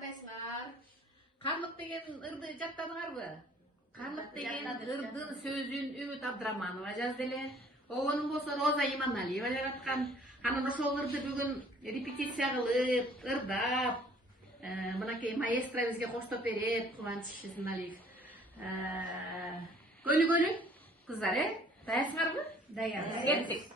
кандайсыңар? Карлык деген ырды жаттадыңарбы? Карлык деген ырдын сөзүн Үмүт Абдыраманова жазды эле. Онун болсо Роза Иманалиева жараткан. Анан ошол ырды бүгүн репетиция кылып, ырдап, мынакей маэстро бизге коштоп берет, Кубаныч Шысыналиев. Көнүгөлү кыздар, даярсыңарбы? Даяр. Кеттик.